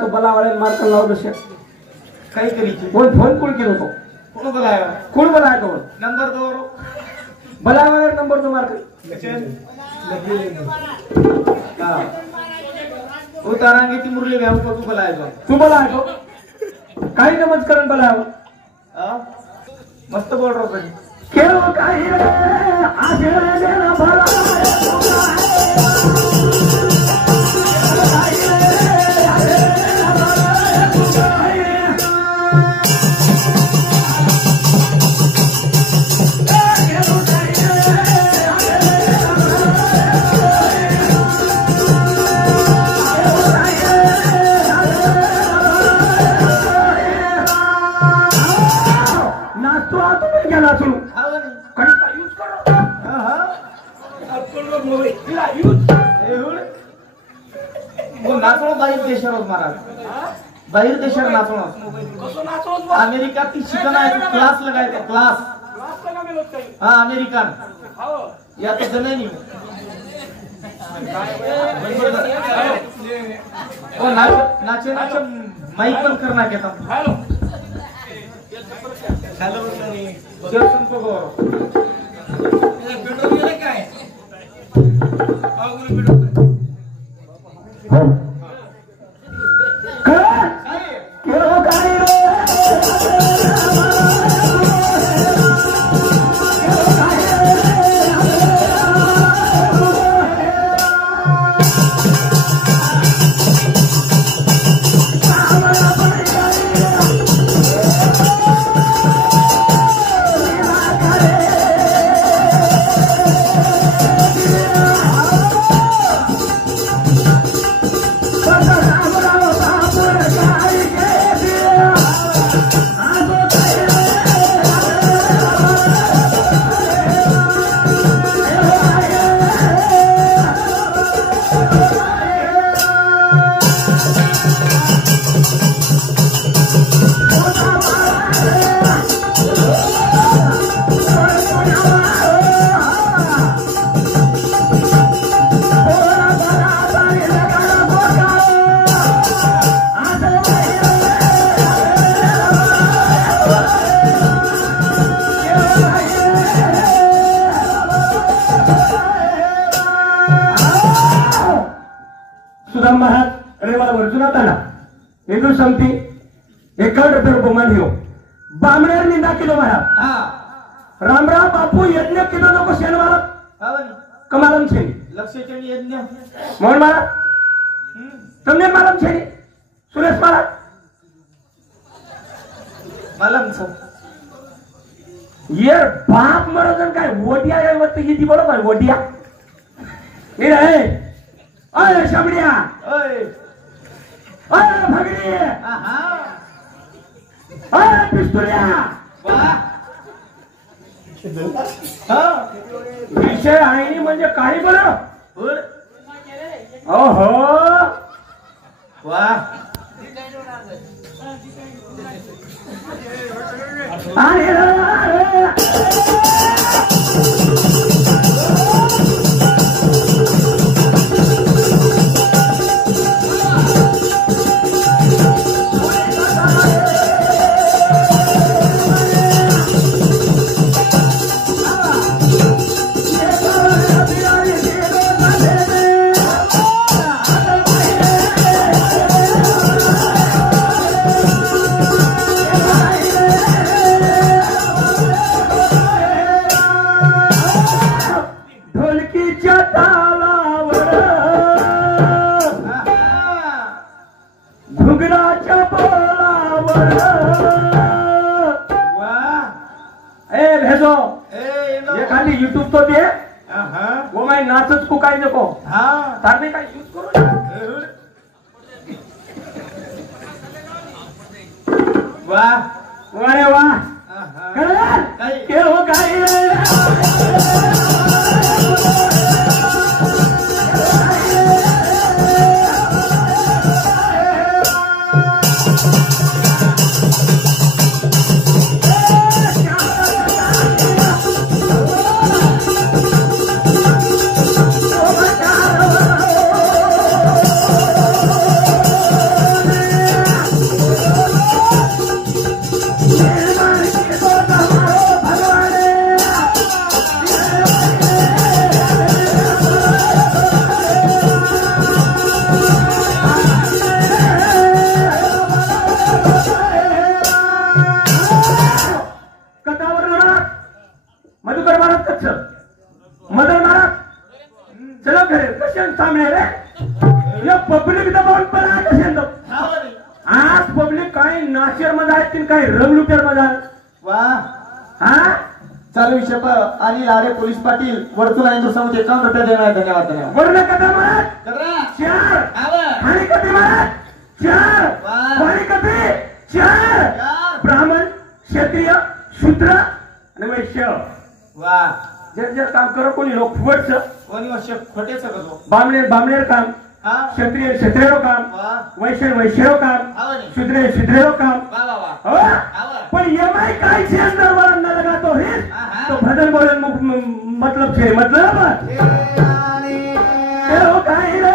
तो बलावाळे मार्क लावलो शे काही करीची कोण फोन कोण केलो तो कोण बोलाय तो नंबर दो बलावाळे नंबर दो मार्क हां उतारांगे ती मुरली व्याव को तू बोलाय तो काही नमज करून बोलाव हां मस्त बोल रो पण केलो काही रे आशे देना भला बाहेर देशात नाचवण अमेरिका ती शिकण आहे क्लास लगायचे क्लास हा अमेरिकन या तो जमेनी ओ नाचे नाचे माइक पण करना के तुम हेलो हेलो चल संपगो पेट्रोल गेले काय आगुरी पेट्रोल समती 51 रुपये बहुमान हो बामणेर निंदा किलो माया रामराव बापू यज्ञ किलो नको शेण मारा कमालम छे लक्ष्य चणी यज्ञ मोहन मारा तमने मालम छे सुरेश मारा मालम छ यार बाप मरजन काय वडिया आहे वत किती बरोबर वडिया हे रे अय शामडिया अय अरे भगरी अरे पिस्तुलिया विषय आहे म्हणजे काही बोल ओहो वाह काय नको हा तार मी काय यूज करू वा वा रे वा केलो काय मधुकर महाराज कच्छ मदन महाराज चलो घरे कशाने सामने रे या पब्लिक दबावून पण कशाने आज पब्लिक काही नाचर मध्ये आहेत की काही रंगलुटेर मध्ये वा हा चालू विषय आणि लाडे पोलीस पाटील वरतून आहे समोर 51 रुपये देणार धन्यवाद धन्यवाद वरला कथा महाराज 4 आणि कधी महाराज 4 आणि कधी 4 ब्राह्मण क्षत्रिय शूद्र आणि वैश्य वा जर काम करो कोणी लोक फुगटचं कोणी वर्ष खोटेच करतो बामणेर काम क्षत्रिय क्षत्रियो काम वैश्य काम शूद्र काम पण एमआई काय छे अंदर वाला न लगातो है तो भजन बोले मतलब छे मतलब केलो काय रे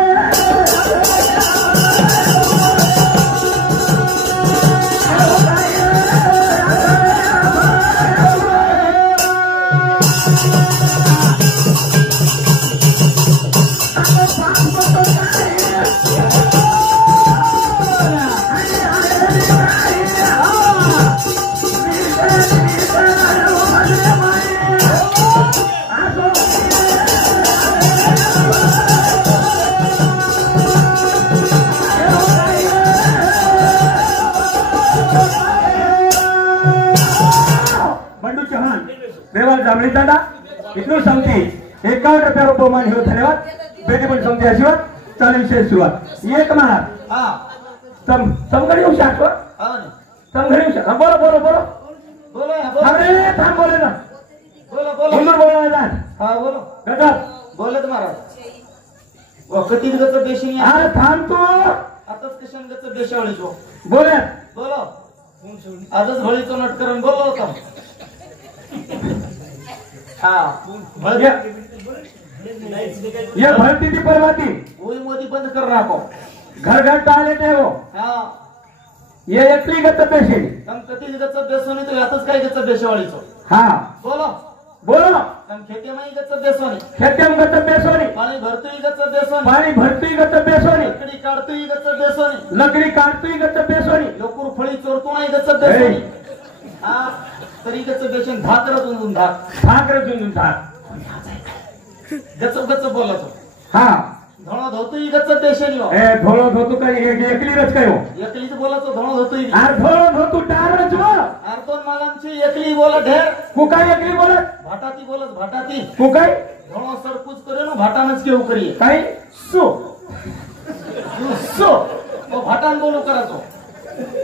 जांभळी दादा इथून सांगते 51 रुपये बहुमान हे धन्यवाद बेटी पण सांगते आशीर्वाद चालू विषय सुरुवात एक महाराज समघडी येऊ शकतो समघडी येऊ शकतो बोलो बोलो बोलो बोलो थांब बोले ना बोलो बोलो हिंदू बोलायला हा बोलो गजब बोलत महाराज वकती गच देशी हा थांब तू आताच कशान गच देशावळीचो बोले बोलो आजच भळीचो नटकरण बोललो होता हाँ ये भरती थी परवाती वही मोदी बंद कर रहा को घर घर टॉयलेट है वो हाँ ये एकली गत पेशे हम कती गच बेसोनी तो यातच काय गच बेशवाळीचो हाँ बोलो बोलो हम खेते में गच बेसोनी खेते में गत बेसोनी पानी भरतोय गच बेसोनी पानी भरतोय गत बेसोनी लकड़ी काढतोय गच बेसोनी लकड़ी काढतोय गत बेसोनी लोकुर फळी चोरतोय गच बेसोनी हाँ तरीकच बेसन धाकर जुंजून धाक गच गच बोलतो हाँ धोणो धोतोय गच बेसनी हो ए धोळो धोतू काय एकली रच काय हो एकलीच बोलतो धोणो धोतोय आर धोळो धोतू डारच हो आरतोन मालांची एकली बोल ढेर को काय एकली बोलत भाटाती बोलत भाटाती को काय धोणो सरपूज करे ना भाटानच केव करिये काय सो सो वो भाटान बोलू करातो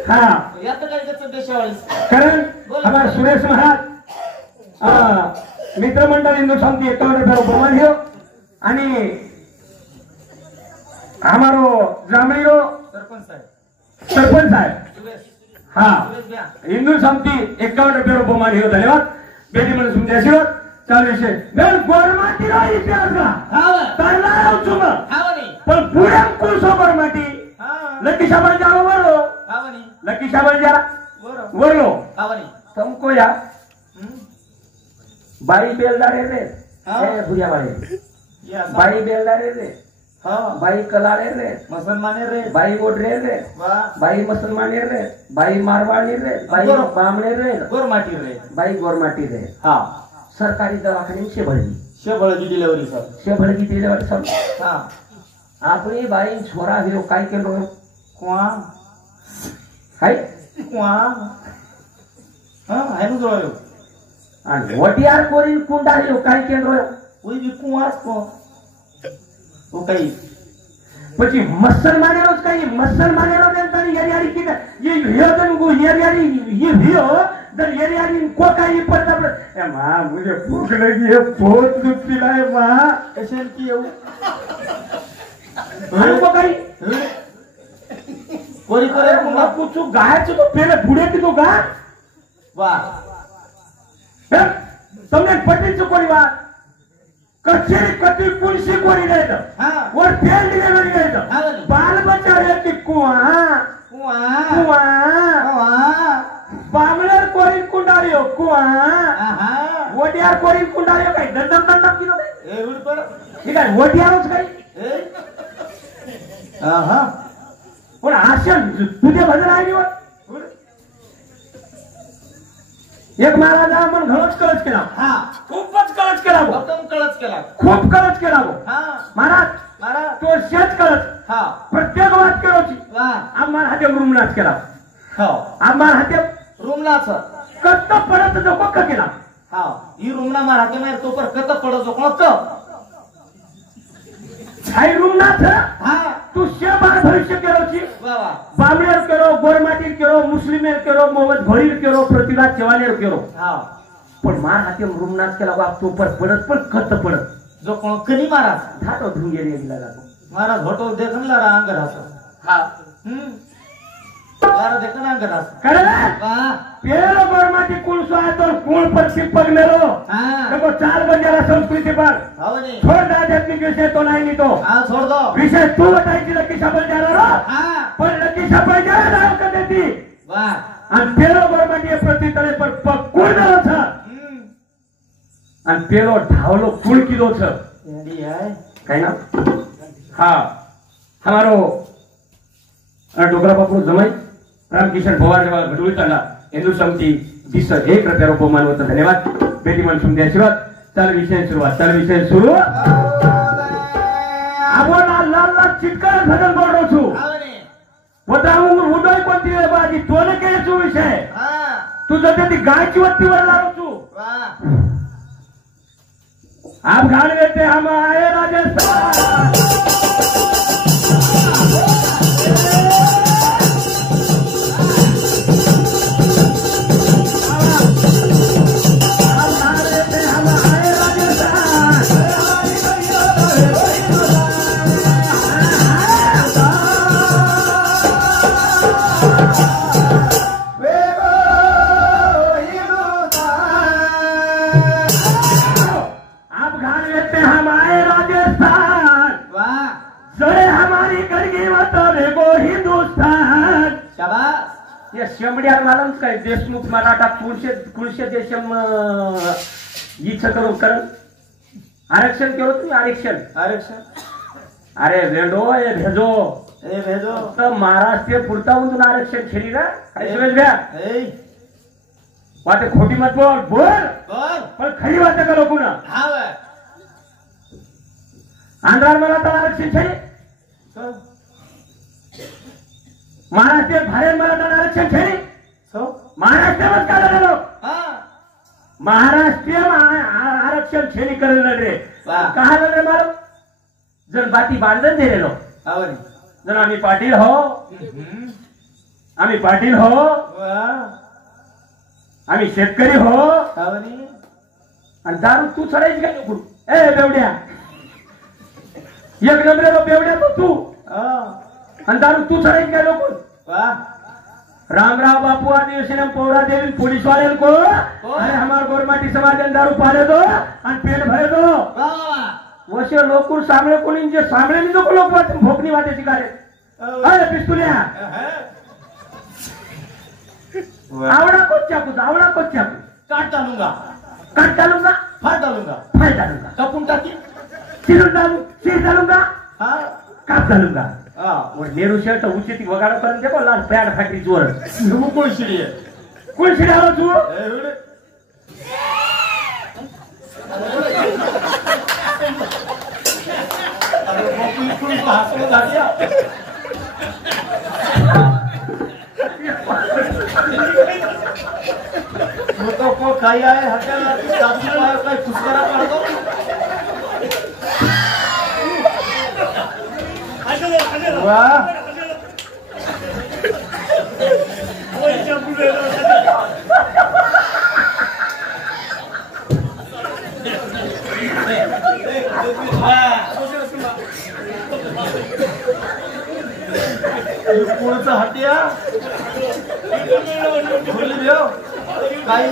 हाँ यात काय गच देशावाळी कारण हमारा सुरेश महाराज मित्रमंडळ हिंदू शांती 51 रुपये बहुमान हो आणि हमारो जांभळीरो सरपंच साहेब हाँ हिंदू शांती 51 रुपये बहुमान हो धन्यवाद बेटी मन सुनते आशीर्वाद चालू विषय वेल गोरमाटी रो इतिहास का तारला आउचुम पण पुढे कोण सोबर माटी लकी शाबान जाओ वरो लकी शाबान जा वरलो तुमको या बाई बेलदारे रे ए भुरिया बाई बेलदारे रे बाई कलारे रे मुसलमाने रे बाई गोडरे रे बाई मुसलमाने रे बाई मारवाड़ी रे बाई बामणे रे गोरमाटी रे बाई गोरमाटी रे हाँ सरकारी दवाखाने में शेभळगी डिलिव्हरी सर शेभळगी डिलिव्हरी सब हाँ आपली बाई छोरा हिरो काय केलो कुआ काय कुआ हाँ है नु जोयो आणि वटियार कोरी कुंडा हिरो काय केलो ओई भी कुआस को वो काही પછી મુસલમાનો જ કઈ મુસલમાનો ને તને યારી કે ये भियोदन को ये भियो दर यारी को काही पडता ए मां मुझे भूख लगी है बहुत दूध पिलाए मां ऐसे की हो अरे को काही कोरी कोरी मैं कुछ गाय तो पहले बूढ़े की तो गा वाह तुमने पटेल से कोई बात कचेरी कटी पुलिस कोरी गए तो हां और फेल डिलीवरी गए तो बाल बच्चा रे की कुआ बामणर कोरी कुंडारियो कुआ वडियार कोरी कुंडारियो काय दंडम किलो ए उड पर ठीक आहे वडियारच काय ए आहा पण आशन तुझे भजन आहे वर एक महाराजा मन घळच कळच केला हा खूपच कळच केला एकदम कळच केला खूप कळच केला हा महाराज तो शेत कळच हा प्रत्येक वाद केलोची वाह आम्हाला हाते रूमनाच केला हो आम्हाला हाते रूमनाच कत्त पडत जो पक्क केला हा ही रूमना मारते मार तो पर कत पडो जो कोण हाय रूमनाच हा तू शेबार भविष्य केलोची वाह वाह बामणेर केलो गोरमाटी केलो मुस्लिमेर केलो मोहम्मद भरीर केलो प्रतिभा चव्हाणेर केलो हा पण मार हाते रूमनाच केला बाप तो पर पडत पण कत्त पडत जो कोण कनी मारा धातो धुंगेरी गेला जातो मारा होटो देखन ला अंग रास हा यार देखन अंग रास करे वाह पेलो गोरमाटी कुल सोया तो कुल पर सिपक मेलो हां देखो चार बंजारा संस्कृति पर हवनी छोड़ दे आध्यात्मिक विषय तो नहीं तो हां छोड़ दो विषय तू बताई लकी शबल जा रहा हां पण लकी शबल जा रहा कर देती वाह आणि पेलो गोरमाटी प्रति तले पर पकुळ मेलो था आणि पेलो ढावलो कुल किलो छ एडी है काय ना हाँ हमारो डोकरा बापू जमाई रामकिशन पवार घडोळी तांडा हिंदू समिती 20 रुपये मानवत धन्यवाद बेटी मन सुमदे आशीर्वाद चाल विषय सुरू आवो ना लाल चिटकार भजन बोलरो छु हवनी बताऊ उडोय कोणती रे बाजी तोने के छु विषय हां तू जते ती गायची वत्ती वर लारो छु वाह आप गाण देते हम आए राजस्थान शेमड्यार मालम काय देशमुख मराठा कुळशे देशम इच्छा करू करण आरक्षण केलं तुम्ही आरक्षण अरे भेडो ए भेजो तर महाराष्ट्र पुरता म्हणून आरक्षण खेळी ना काय समज घ्या वाटे खोटी मत बोल पण खरी वाटतं का लोक ना आंध्रार मला तर आरक्षण खेळी महाराष्ट्र बाहेर मला तर आरक्षण खेळी महाराष्ट्रात काय झालं महाराष्ट्र आरक्षण खेळी करेल रे कहा रे मला जर बाती बांधून दिलेलो जर आम्ही पाटील हो आम्ही शेतकरी हो आणि दारू तू चढायची काय नको ए बेवड्या एक नंबर बेवड्या तो तू आणि दारू तू चढायची काय नको रामराव बापू आदिवासी पौरा देवी पुलिस वाले को अरे हमारे गोरमाटी समाज दारू पाले दो और पेट भरे दो वैसे लोग सामने को नहीं सामने नहीं तो लोग भोकनी वाते शिकारे अरे पिस्तुलिया आवड़ा को चाकू काट डालूंगा फाड़ डालूंगा कपून टाकी सिर डालूंगा हाँ काप डालूंगा और नेहरू शर्ट ऊंची थी वगाड़ो कर देखो लाल पैड फैक्ट्री जोर वो कोई सीढ़ी है कोई सीढ़ी आओ तू पुलिस को हाथ में डाल दिया वो तो को खाया है हटे साथी पाया का खुशकरा कर दो पुढचा हातिया काही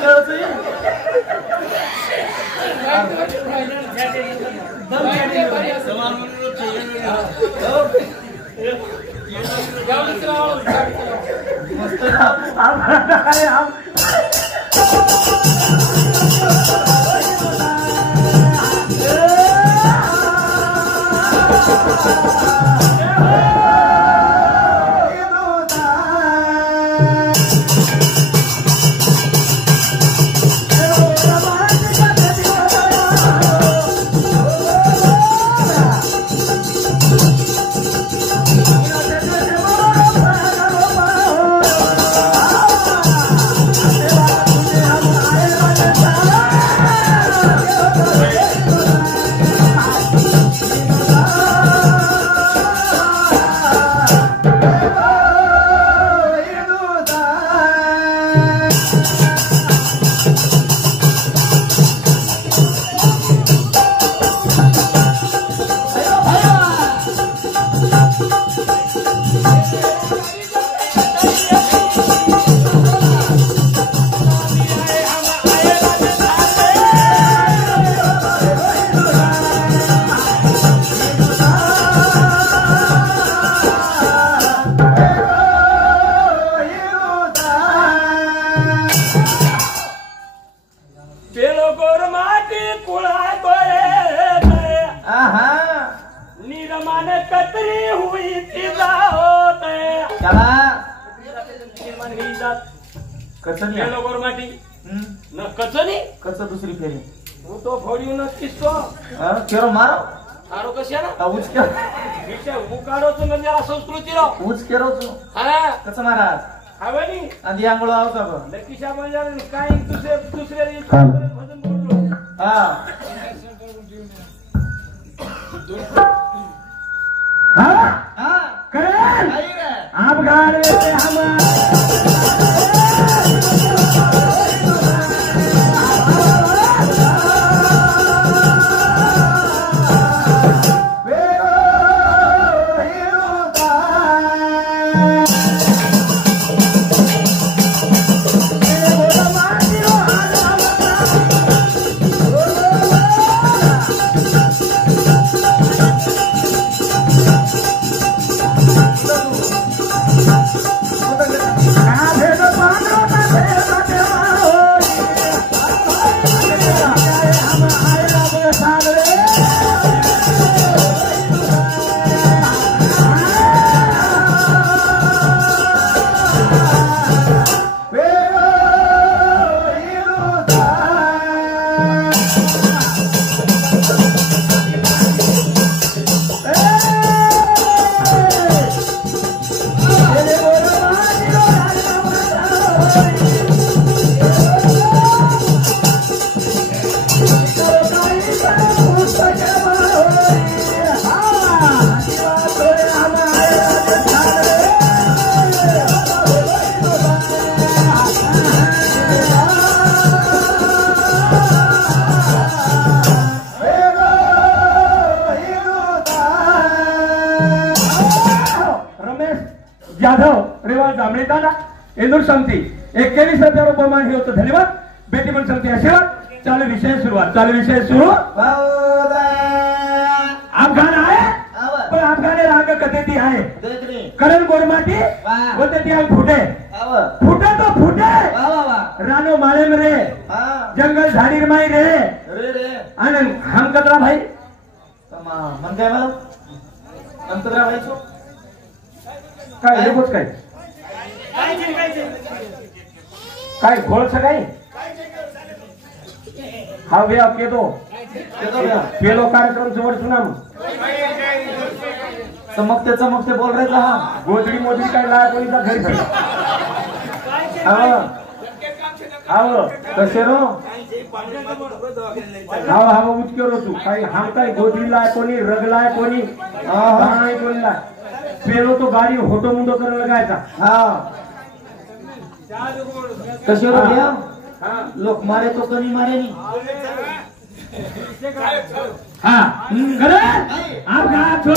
दुसरी फेरी तो फोड़ी किसको केरो मारो आरो कशाला उच के विषय मुकाडो तो म्हणजे संस्कृतीरो उच केरो तो हा कसं महाराज हवनी आधी आंघोळ आवता बघ लकीशा म्हणजे काय दुसऱ्या भजन बोललो हा हा करे आप गा रहे थे हम जाधव रेवा जांभळे दादा इंदूर समिती 21,000 रुपये मान हे होतं धन्यवाद बेटी पण समिती आशीर्वाद चालू विषय सुरू अफगाण आहे पण अफगाणी राग कथेती आहे करण गोरमाटी होते ती आहे फुटे तो फुटे रानो माळेम रे जंगल झाडीर माई रे आणि हम कतरा भाई मन काय मला अंतरा भाई काय एवढंच काय खोळच काय हा व्या केतो पेलो कार्यक्रम जवळ सुनाम चमकते बोल रहे हा गोदडी मोदडी काय लाय कोणीचा घरची कसे रो हा उचके रो तू काय हम काय गोदडी लाय कोणी रग लाय कोणी कोणी लाय पेलो तो गाडी होटो मुंडो करायला लगायचा. हा कसे लोक मारे तो कमी मारे नाही. हा अपघात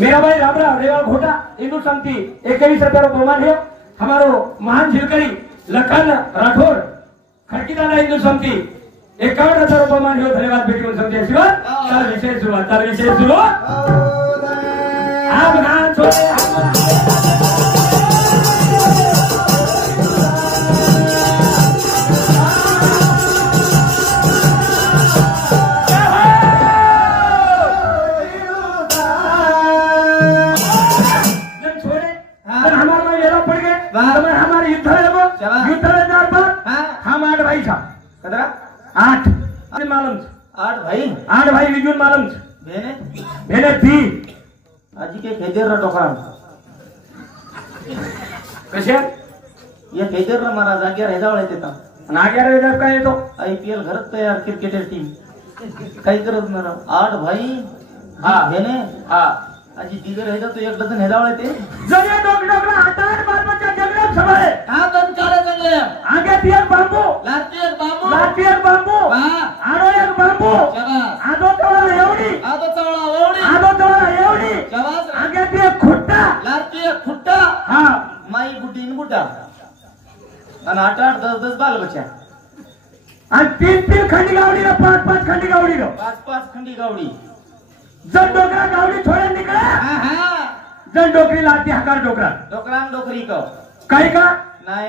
मीराबाई रामराव रेवाल घोटा हिंदू शांति 21 रुपया बहुमान है. हमारो महान झिलकरी लखन राठौर खड़कीदाना हिंदू शांति 51,000 बहुमान है. धन्यवाद बेटी समझे आशीर्वाद. चाल विशेष शुरुआत आप गान छोड़े हमारे युद्ध हम 8 भाई था. 8 मालूम 8 भाई विजून मालूम भेने थी आजी के खेदेर टोका कसे या खेदेर मारा जाग्यार हेजावळ येते नाग्यार हेजाव काय येतो. IPL घरात तयार क्रिकेटर टीम काही करत ना 8 भाई हा भेने हा आजी दिगर हेजा तो 1 डझन हेजावळ येते. जगे डोकडोकडा 8 बालबच्चा जंगलात सभाळे हा दन काळे जंगले आगे एक बांबू लाती एक बांबू आडो एक बांबू आदो तोळा एवढी आगे एक खुट्टा लाती एक खुट्टा हा माई बुटीन बुटा आणि 8-8 10-10 बालबच्चा आणि 3-3 खंडी गावडी 5-5 खंडी गावडी 5-5 खंडी गावडी. जन डोकरा गावडी थोडे निकळे जन डोकरी लाती हकार डोकरा डोकरी का काय का नाही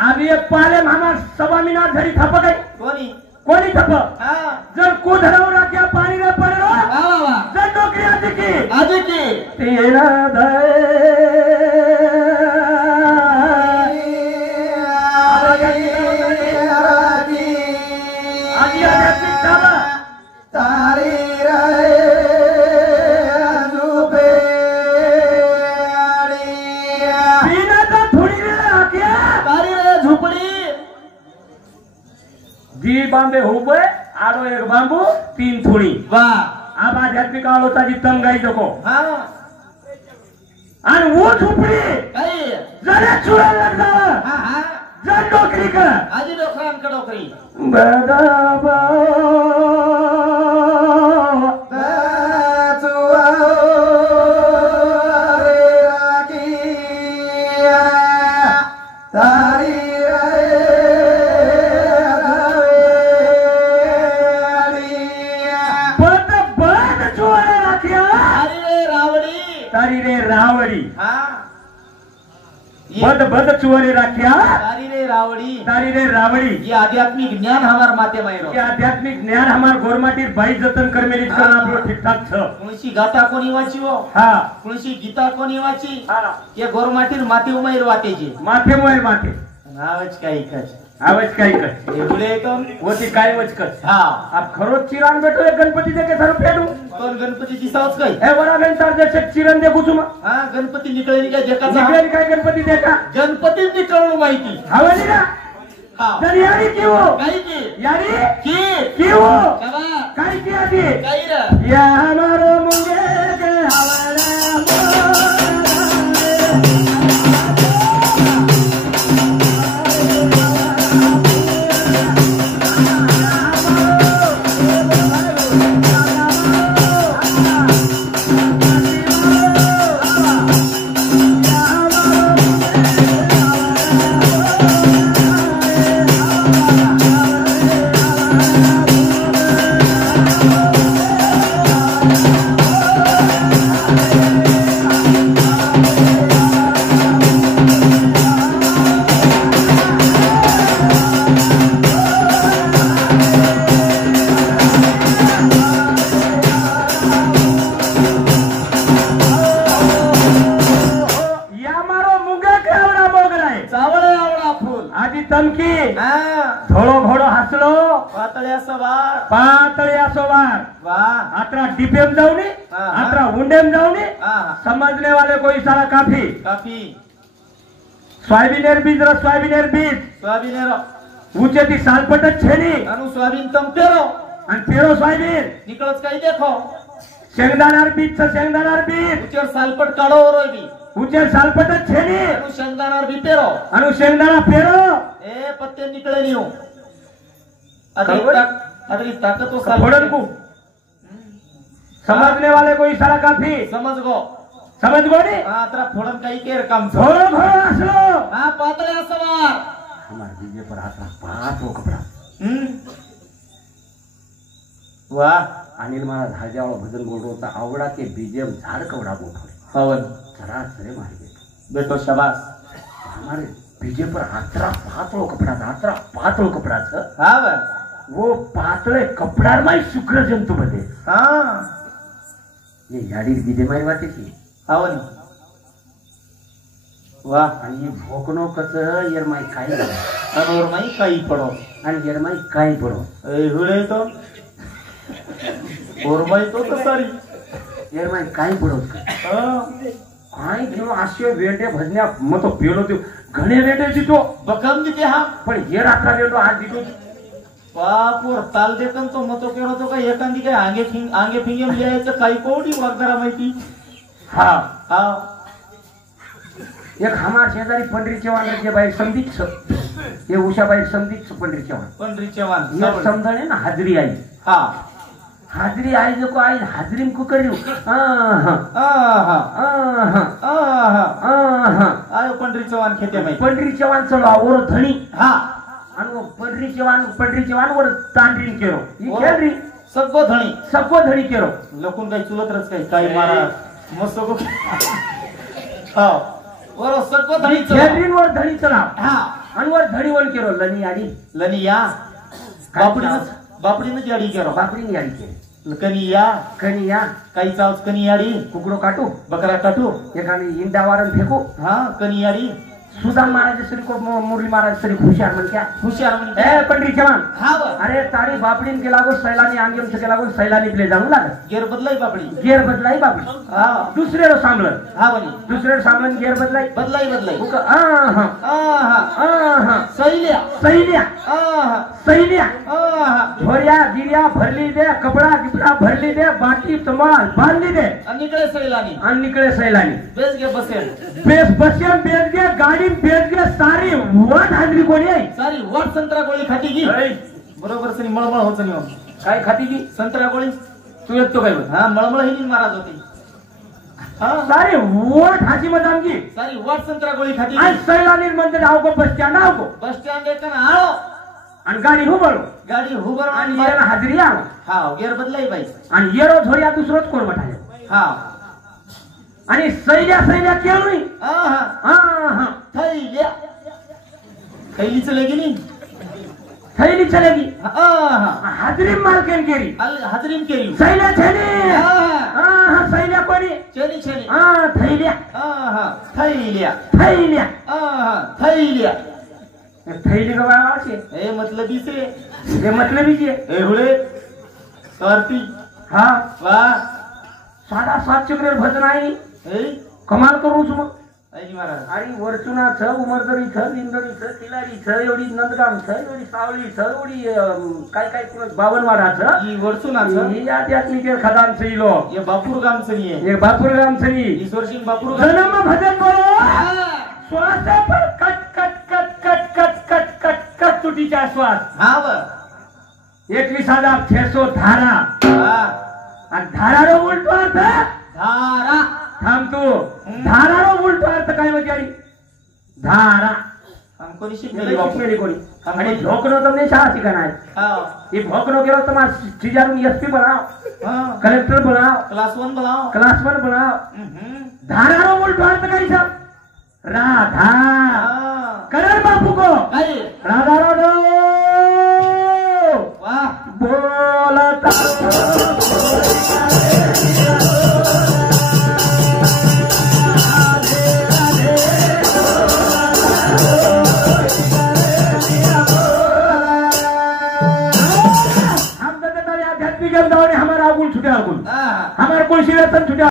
आम्ही पाले मामा सभा मिनार घरी थप गई कोणी थप जर को धराव राख्या पाणी रे पडलो जर डोकरी आजी की तेरा बांबे हुबे आडो एक बांबू 3 थोडी वाह आप आध्यात्मिक आलोचा जी तम गाई जको आणि वो झुपडी जरा चुरा लागला जर डोकरी का आजी डोकरांकडे डोकरी बदाबा बद चुवरे राख्या तारी रे रावड़ी. ये आध्यात्मिक ज्ञान हमार माते मायरो. ये आध्यात्मिक ज्ञान हमार गोरमाटीर बाई जतन करमेली करना आपलो ठीक ठाक छ. कोणशी गाथा कोणी वाची हो हा कोणशी गीता कोणी वाची हा ये गोरमाटीर माते उमाईर वातेजी माथे मोय माथे आवाज काही कच आवाज काही कच एवढे तो होती काय वच कच. हा आप खरोच चिरान बेटो एक गणपती दे के सर पेडू कोण गणपतीची सावच काय ए वरा गणतार दे चिरन दे कुसुमा. हा गणपती निकळली काय जकाचा निकळली काय गणपती दे का गणपती निकळू माहिती हवली ना हा जर यारी की हो काही की यारी की हो चला काय की आधी काही रे या हमारो मुंगे के हवाला की धोळो घोडो हसलो पातळ्या सवार पातळ्या सोबार वा आत्रा डिपेम जाऊनी आत्रा उंडेम जाऊनी समझने वाले को इशारा काफी काफी सोयाबीनेर बीज रो सोयाबीनेर बीज सोयाबीनेरो ऊंचे थी सालपटच छेनी अनु सोयाबीन तम पेरो आणि पेरो सोयाबीन निकळच काही देखो शेंगदाणार बीज शेंगदाणार बीज उचर सालपट काढो रोयबी ऊंचे सालपटच छेनी अनु शेंगदाणार बी पेरो अनु शेंगदाणा पेरो ए पत्ते निकळे नियो खबर? अदरी ताकत तो फोड़न को समझने वाले को इशारा काफी समझ गो समझ गो नी आत्रा फोड़न काही केर काम घोड़ो घोड़ो हसलो हां पातळ्या सवार हमारे डीजे पर आत्रा पाच वो कपड़ा वाह अनिल महाराज हाजावळ भजन बोल रहा था आवड़ा के बीजेम झाड़ कवड़ा बोल हवन जरा सरे मारे बेटो शाबाश हमारे बीजे पर आत्रा पातळो कपड़ा था हां बा वो पातळे कपडार माई शुक्र जंतु बदे हां ये याडी बीजे माई वाटे की हवन वाह आणि ये भोकनो कस येर माई काय अनोर माई काही पडो आणि येर माई काय पडो ए हुडे तो और माई तो सारी येर माई काय पडो काय घेऊन आशे वेंडे भजन्या मग तो पेलो तो घणे वेंडे दितो बकम दिते हा पण ये रात्रा वेंडो आज दितो बापूर ताल देखन तो मतो केलो तो काय एखादी काय आंगे फिंगे लिहायचं काही कोडी वागदारा माहिती हा हा एक हमार शेजारी पंढरी चव्हाण जे बाई समदीच ये उषाबाई समदीच पंढरी चव्हाण पंढरी चव्हाण ये समझणे ना हाजरी आई हा हाजरी आई जो को आई हाजरी को करियो आयो पंढरी चव्हाण खेते माहिती पंढरी चव्हाण चलो और धणी हा आणि पंढरी चव्हाण वर तांडरीन केरो ही केरी सगळं धणी धणी केरो लोकून काही चुलतरच काही मारा मस्त को हा वर सगळं धणी केरीन वर धणी चला हा आणि वर धणी वन केरो लनी आडी लनी या बापडीनं याडी केरो बापडीने याडी केली कनी या काही चावच कनी याडी कुकडो काटू बकरा काटू एखादी इंडावारन फेकू हा कनी याडी सुदाम महाराज श्री को मुरली महाराज श्री हुशियार मन क्या हुशियार मन ए पंडित जवान हा अरे तारी बापडीन के लागो सैलानी आंगेम से के लागो सैलानी प्ले जाऊ लाग गेर बदलाई बापडी गेर बदलाई बापडी हा दुसरे रो सांभळन हा बनी दुसरे रो सांभळन गेर बदलाई उका सैलिया झोरिया भरली दे कपड़ा गिपड़ा भरली दे बाटी तमाल बांधली दे आणि निकळे सैलानी बेस गे बसेल बेस गे गाडी बेस गे सारी वाट हाजरी कोणी आहे सारी वाट संत्रा गोळी खाती की बरोबर सनी मळमळ होत नाही काय खाती की संत्रा गोळी तू येतो काय हा मळमळ ही महाराज होती सारी वाट हाची मदाम की सारी वाट संत्रा गोळी खाती आज सैलानी मंदिर आओ को बस स्टँड एकन आळो आणि गाडी हुबर आणि येरा हाजरी आव हा गेर बदलाई बाई आणि येरो झोरिया दुसरोच कोण बटाय हा आणि सैल्या केळी थैली चलेगी नहीं थैली चलेगी हाजरीम मालकेन केरी हाजरीम केरी सैल्या थैली सैल्या कोणी चली थैल्या थैली का बाळा ए मतलबी से ये मतलबी जी ए हुळे स्वार्थी हा वाह साधा 7 चक्र भजन आहे ए कमाल करू मग आई महाराज आणि वरचुना छ उमरदरी छ इंदरी छ तिलारी छ एवढी नंदगाम छ एवढी सावळी छ एवढी काय कुण 52 वाडा छ ही वरचुना छ ही आध्यात्मिक खदान छईलो ये बापूर गाम छनी है ये बापूर गाम छनी ईश्वर सिंह बापूर गाम जन्म भजन बोलो श्वास पर कट कट कट कट कट कट कट कट तुटीचा श्वास हा व 21,600 धारा आणि धारारो उलटो अर्थ धारा थांब तू धारारो उलटो अर्थ काय म्हणजे आई धारा हमको शिकले मेरी कोणी आणि भोकनो तुमने शाळा शिकना है हां ये भोकनो केरो तुम्हारा सीजारून एसपी बनाओ हां कलेक्टर बनाओ क्लास 1 बनाओ धारारो उलटो अर्थ काय सब राधा करण बापू को राधा राधा वाह बोलता 200 वेतन तुझ्या